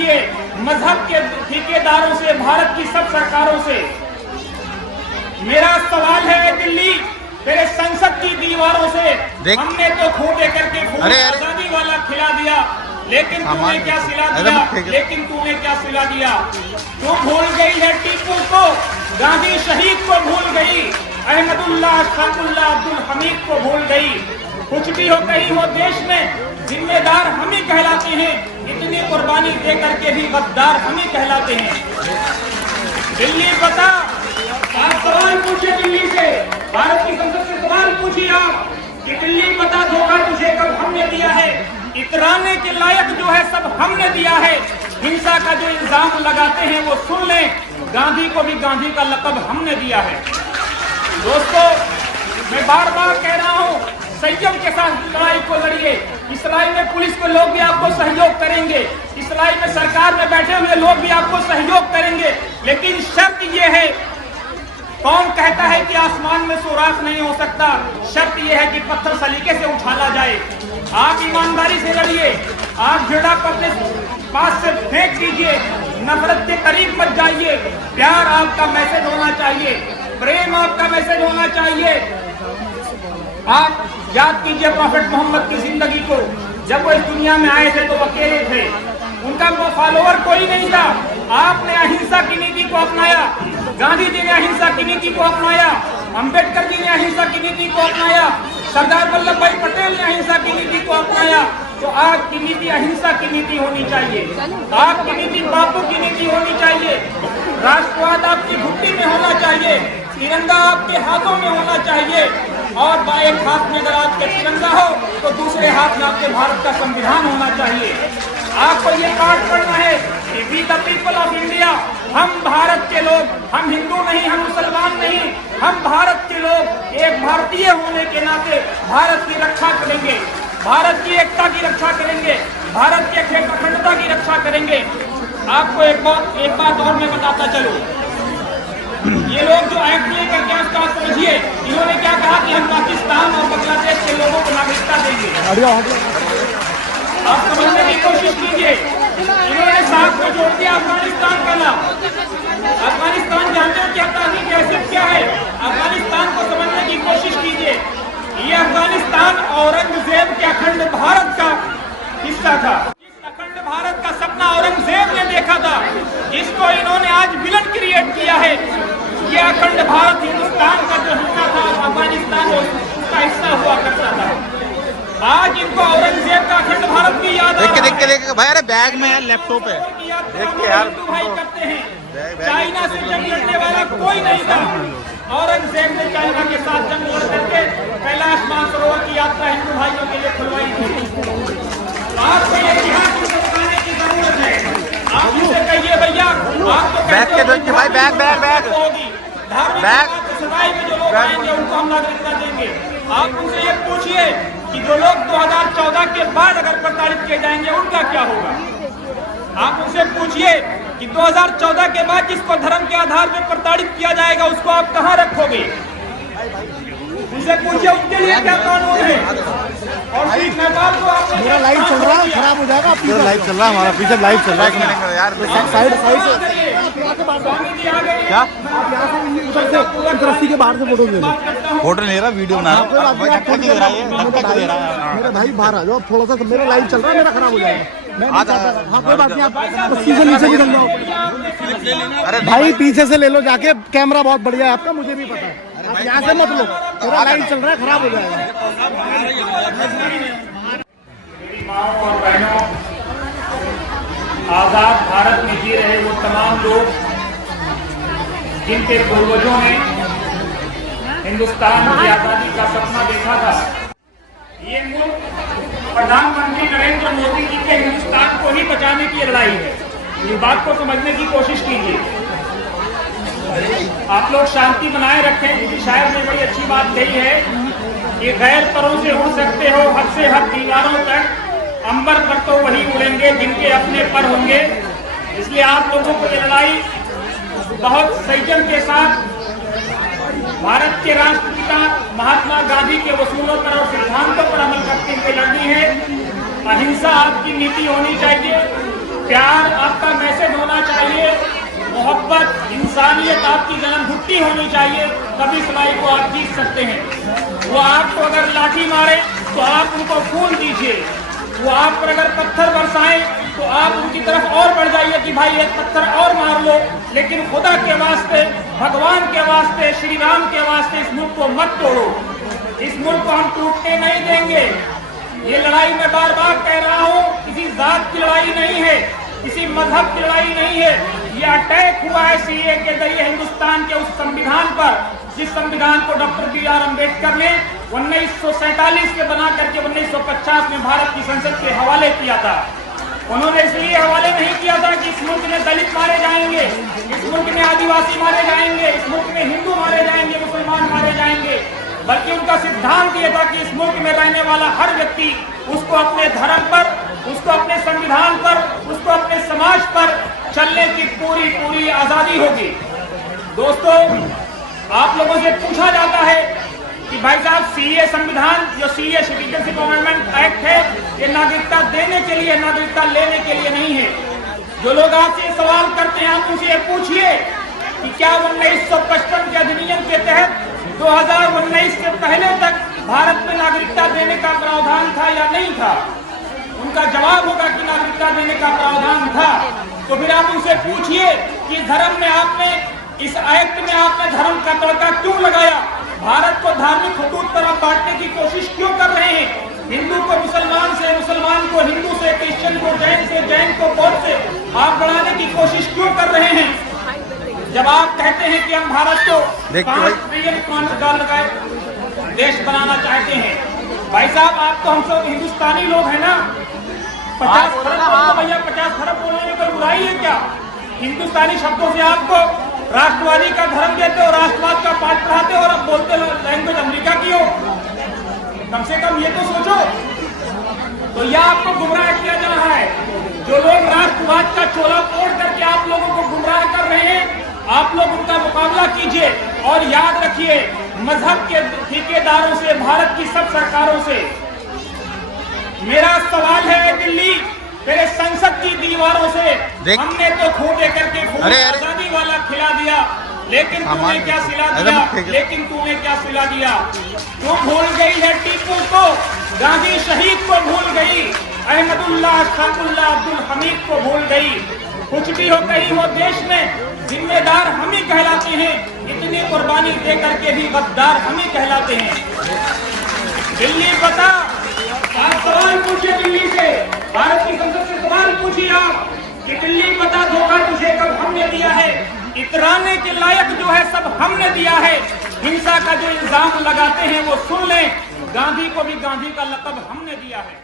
रखिए मजहब के ठेकेदारों से, भारत की सब सरकारों से। मेरा सवाल है दिल्ली, तेरे संसद की दीवारों से हमने तो खून दे करके खून आजादी वाला खिला दिया, लेकिन तूने क्या सिला दिया? तू भूल गई है टीपू को, गांधी शहीद को भूल गई, अहमदुल्लाह, शाकुल्लाह, अब्दुल हमीद को भूल गई। कुछ भी हो कहीं हो देश में जिम्मेदार हम ही कहलाते हैं, इतनी कुर्बानी दे करके भी गद्दार हम ही कहलाते हैं। दिल्ली बता, आप सवाल पूछिए दिल्ली से, भारत की संसद से सवाल पूछिए आप कि दिल्ली बता धोखा तुझे कब हमने दिया है? इतराने के लायक जो है सब हमने दिया है। हिंसा का जो इल्जाम लगाते हैं वो सुन लें, गांधी को भी गांधी का लक़ब हमने दिया है। दोस्तों, मैं बार बार कह रहा हूँ, संयम के साथ लड़ाई को लड़िए। इस लड़ाई में पुलिस के लोग भी आपको सहयोग करेंगे, इस लड़ाई में सरकार में बैठे हुए लोग भी आपको सहयोग करेंगे, लेकिन शर्त यह है, कौन कहता है कि आसमान में सुराख नहीं हो सकता? शर्त यह है कि पत्थर सलीके से उछाला जाए। आप ईमानदारी से लड़िए, आप झंडा को अपने पास से फेंक दीजिए, नफरत के करीब मत जाइए। प्यार आपका मैसेज होना चाहिए, प्रेम आपका मैसेज होना चाहिए। आप याद कीजिए प्रॉफेट मोहम्मद की जिंदगी को, जब वो इस दुनिया में आए थे तो अकेले थे, उनका फॉलोअर कोई नहीं था। आपने अहिंसा की नीति को अपनाया, गांधी जी ने अहिंसा की नीति को अपनाया, अंबेडकर जी ने अहिंसा की नीति को अपनाया, सरदार वल्लभ भाई पटेल ने अहिंसा की नीति को अपनाया। तो आपकी नीति अहिंसा की नीति होनी चाहिए, आपकी नीति बापू की नीति होनी चाहिए, राष्ट्रवाद आपकी घुट्टी में होना चाहिए, तिरंगा आपके हाथों में होना चाहिए, और एक हाथ में अगर आपके तिरंगा हो तो दूसरे हाथ में आपके भारत का संविधान होना चाहिए। आपको ये पाठ पढ़ना है कि we the people of India, हम भारत के लोग, हम हिंदू नहीं, हम मुसलमान नहीं, हम भारत के लोग एक भारतीय होने के नाते भारत की रक्षा करेंगे, भारत की एकता की रक्षा करेंगे, भारत के अखंडता की रक्षा करेंगे। आपको एक बात और मैं बताता चलूं, ये लोग जो एक्ट लेकर क्या उसका समझिए, इन्होंने क्या कहा कि हम पाकिस्तान और बांग्लादेश के लोगों को नागरिकता देंगे। आप समझने की कोशिश कीजिए, इन्होंने साथ में जोड़ दिया अफगानिस्तान का नाम। अफगानिस्तान जानते हो क्या तारीख की हैसियत क्या है? अफगानिस्तान को समझने की कोशिश कीजिए। ये अफगानिस्तान औरंगजेब के अखंड भारत का हिस्सा था। इस अखंड भारत का सपना औरंगजेब ने देखा था, जिसको इन्होंने आज विलन क्रिएट किया है। ये अखंड भारत हिंदुस्तान का जो हिस्सा था, अफगानिस्तान उसका हिस्सा हुआ करता था। आज इनको औरंगजेब का अखंड भारत की याद आ रहा है। देख भाई, अरे बैग में है, लैपटॉप है, देख के यार भाई करते हैं। चाइना से जंग लड़ने वाला कोई नहीं था, औरंगजेब ने चाइना के साथ जंग लड़ करके कैलाश मानसरोवर की यात्रा हिंदू भाइयों के लिए खुलवाई थी। आपको ये इतिहास बताने की जरूरत है। आप इसे कहिए भैया, आप तो बैग के दो भाई, बैग सगाई में जो लोग आएंगे उनको हम नागरिकता देंगे। आप उनसे ये पूछिए कि जो लोग 2014 के बाद अगर प्रताड़ित किए जाएंगे उनका क्या होगा? आप उनसे पूछिए कि 2014 के बाद जिसको धर्म के आधार पर प्रताड़ित किया जाएगा उसको आप कहाँ रखोगे? उनसे पूछिए उनके लिए क्या कानून है। और नेपाल को मेरा लाइव चल रहा है, खराब हो जाएगा। पूरा लाइव चल रहा है, हमारा पीछे लाइव चल रहा है यार। साइड स्वामी जी आ गए। क्या आप यहाँ से उधर रस्सी के बाहर से फोटो ले लो। फोटो ले रहा, वीडियो बना रहा, मेरे भाई बाहर आ जाओ थोड़ा सा, मेरा लाइव चल रहा है, मेरा खराब हो जाएगा। हाँ कोई बात नहीं, आप सीधे नीचे भी चल जाओ। अरे भाई पीछे से ले लो जाके, कैमरा बहुत बढ़िया है आपका, मुझे भी पता है। आप यहाँ से मत लो, मेरा लाइव चल रहा है, खराब हो जाएगा। मेरी माओ और बहनों, आजाद भारत में जी रहे वो तमाम लोग जिनके पूर्वजों ने हिंदुस्तान की आजादी का सपना देखा था, ये मुल्क प्रधानमंत्री नरेंद्र मोदी जी के हिंदुस्तान को ही बचाने की लड़ाई है। इस बात को समझने की कोशिश कीजिए। आप लोग शांति बनाए रखें, क्योंकि शायद ने बड़ी अच्छी बात कही है कि गैर परों से उड़ सकते हो, हद से हद दीवारों तक, अंबर पर तो वही उड़ेंगे जिनके अपने पर होंगे। इसलिए आप लोगों को ये लड़ाई बहुत संयम के साथ भारत के राष्ट्रपिता महात्मा गांधी के वसूलों पर और सिद्धांतों पर अमल करते हुए लड़नी है। अहिंसा आपकी नीति होनी चाहिए, प्यार आपका मैसेज होना चाहिए, मोहब्बत, इंसानियत आपकी जन्म घुट्टी होनी चाहिए, तभी इस लड़ाई को आप जीत सकते हैं। वो आपको अगर लाठी मारे तो आप उनको फूल दीजिए, वो आप पर अगर पत्थर बरसाएं तो आप उनकी तरफ और बढ़ जाइए कि भाई एक पत्थर और मार लो, लेकिन खुदा के वास्ते, भगवान के वास्ते, श्री राम के वास्ते इस मुल्क को मत तोड़ो। इस मुल्क को हम टूटने नहीं देंगे। ये लड़ाई मैं बार बार कह रहा हूँ, किसी जात की लड़ाई नहीं है, किसी मजहब की लड़ाई नहीं है। ये अटैक हुआ है सीए के जरिए हिंदुस्तान के उस संविधान पर, जिस संविधान को डॉक्टर बी.आर. अम्बेडकर ने 1947 से बना करके 1950 में भारत की संसद के हवाले किया था। उन्होंने इसलिए हवाले नहीं किया था कि इस मुल्क में दलित मारे जाएंगे, इस मुल्क में आदिवासी मारे जाएंगे, इस मुल्क में हिंदू मारे जाएंगे, मुसलमान मारे जाएंगे, बल्कि उनका सिद्धांत ये था कि इस मुल्क में रहने वाला हर व्यक्ति, उसको अपने धर्म पर, उसको अपने संविधान पर, उसको अपने समाज पर चलने की पूरी पूरी आजादी होगी। दोस्तों, आप लोगों से पूछा जाता है कि भाई साहब सीए संविधान, जो सीए सिटीजनशिप अमेंडमेंट एक्ट है, ये नागरिकता देने के लिए, नागरिकता लेने के लिए नहीं है। जो लोग आपसे सवाल करते हैं, आप उनसे पूछिए कि क्या 1955 के अधिनियम के तहत 2019 से पहले तक भारत में नागरिकता देने का प्रावधान था या नहीं था। उनका जवाब होगा कि नागरिकता देने का प्रावधान था। तो फिर आप उनसे पूछिए कि धर्म में आपने, इस एक्ट में आपने धर्म का तड़का क्यों लगाया, भारत को धार्मिक हुदूद पर आप बांटने की कोशिश क्यों कर रहे हैं, हिंदू को मुसलमान से, मुसलमान को हिंदू से, क्रिश्चियन को जैन से, जैन को बौद्ध से आप बढ़ाने की कोशिश क्यों कर रहे हैं। जब आप कहते हैं कि हम भारत को 5 ट्रिलियन डॉलर का देश बनाना चाहते हैं, भाई साहब आप तो हम सब हिंदुस्तानी लोग हैं ना, 50 खरब भैया 50 खरब बोलने में कोई बुराई है क्या। हिंदुस्तानी शब्दों से आपको राष्ट्रवादी का धर्म देते हो, राष्ट्रवाद का पाठ पढ़ाते हो और अब बोलते हो लैंग्वेज अमेरिका की हो। कम से कम ये तो सोचो। तो यह आपको गुमराह किया जा रहा है। जो लोग राष्ट्रवाद का चोला ओढ़ करके आप लोगों को गुमराह कर रहे हैं, आप लोग उनका मुकाबला कीजिए। और याद रखिए, मजहब के ठेकेदारों से, भारत की सब सरकारों से मेरा सवाल है, दिल्ली तेरे संसद की दीवारों से हमने तो खून दे करके आजादी वाला खिला दिया, लेकिन तूने क्या सिला दिया, लेकिन तूने क्या सिला दिया। तू भूल गई है टीपू को, गांधी शहीद को भूल गई, अहमदुल्लाह, शाकुल्लाह, अब्दुल हमीद को भूल गई। कुछ भी हो कहीं हो देश में जिम्मेदार हम ही कहलाते हैं, इतनी कुर्बानी दे करके भी गद्दार हम ही कहलाते हैं। दिल्ली बता, आप सवाल पूछिए दिल्ली से, भारत की संसद से सवाल पूछिए आप कि दिल्ली बता, धोखा तुझे कब हमने दिया है, इतराने के लायक जो है सब हमने दिया है। हिंसा का जो इल्जाम लगाते हैं वो सुन लें, गांधी को भी गांधी का लक़ब हमने दिया है।